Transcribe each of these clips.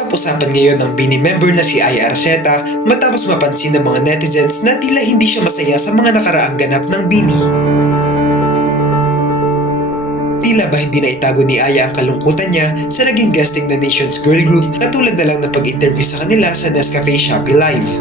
Usap-usapan ngayon ang Bini member na si Aya Arceta matapos mapansin ng mga netizens na tila hindi siya masaya sa mga nakaraang ganap ng Bini. Tila ba hindi na itago ni Aya ang kalungkutan niya sa naging guesting na Nations Girl Group katulad na lang ng pag-interview sa kanila sa Nescafe Shopee Live.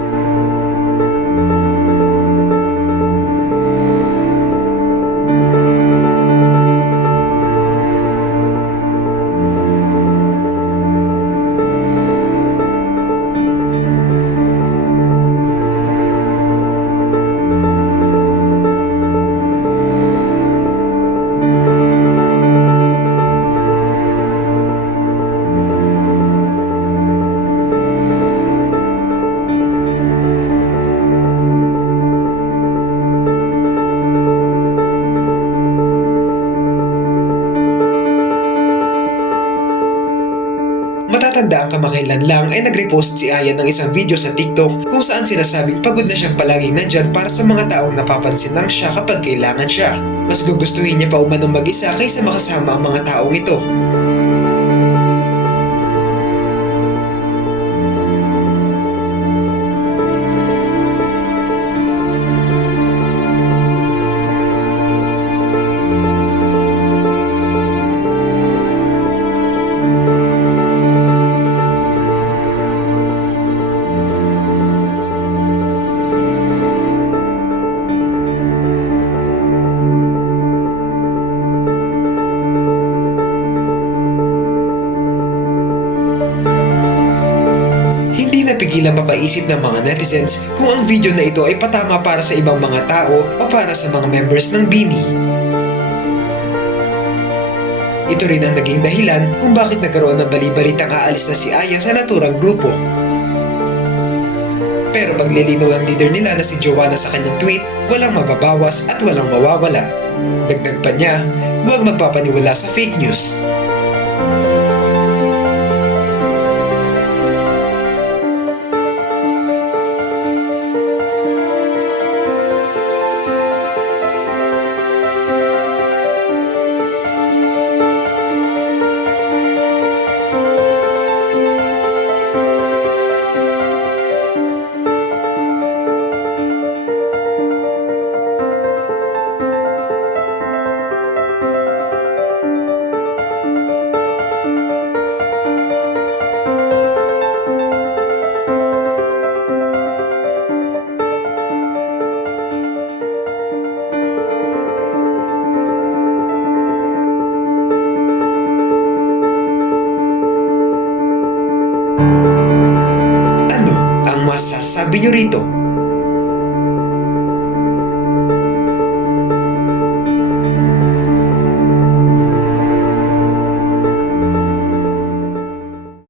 Matatandaan kamakailan lang ay nag-repost si Aya ng isang video sa TikTok kung saan sinasabing pagod na siyang palaging nandyan para sa mga taong napapansin lang siya kapag kailangan siya. Mas gugustuhin niya pa umanong mag-isa kaysa makasama ang mga taong ito. Hindi napigilan mapaisip ng mga netizens kung ang video na ito ay patama para sa ibang mga tao o para sa mga members ng Bini. Ito rin ang naging dahilan kung bakit nagkaroon ng bali-balitang aalis na si Aya sa naturang grupo. Pero paglilinaw ng leader nila na si Joanna sa kanyang tweet, walang mababawas at walang mawawala. Dagdag pa niya, huwag magpapaniwala sa fake news. Ano ang masasabi niyo rito?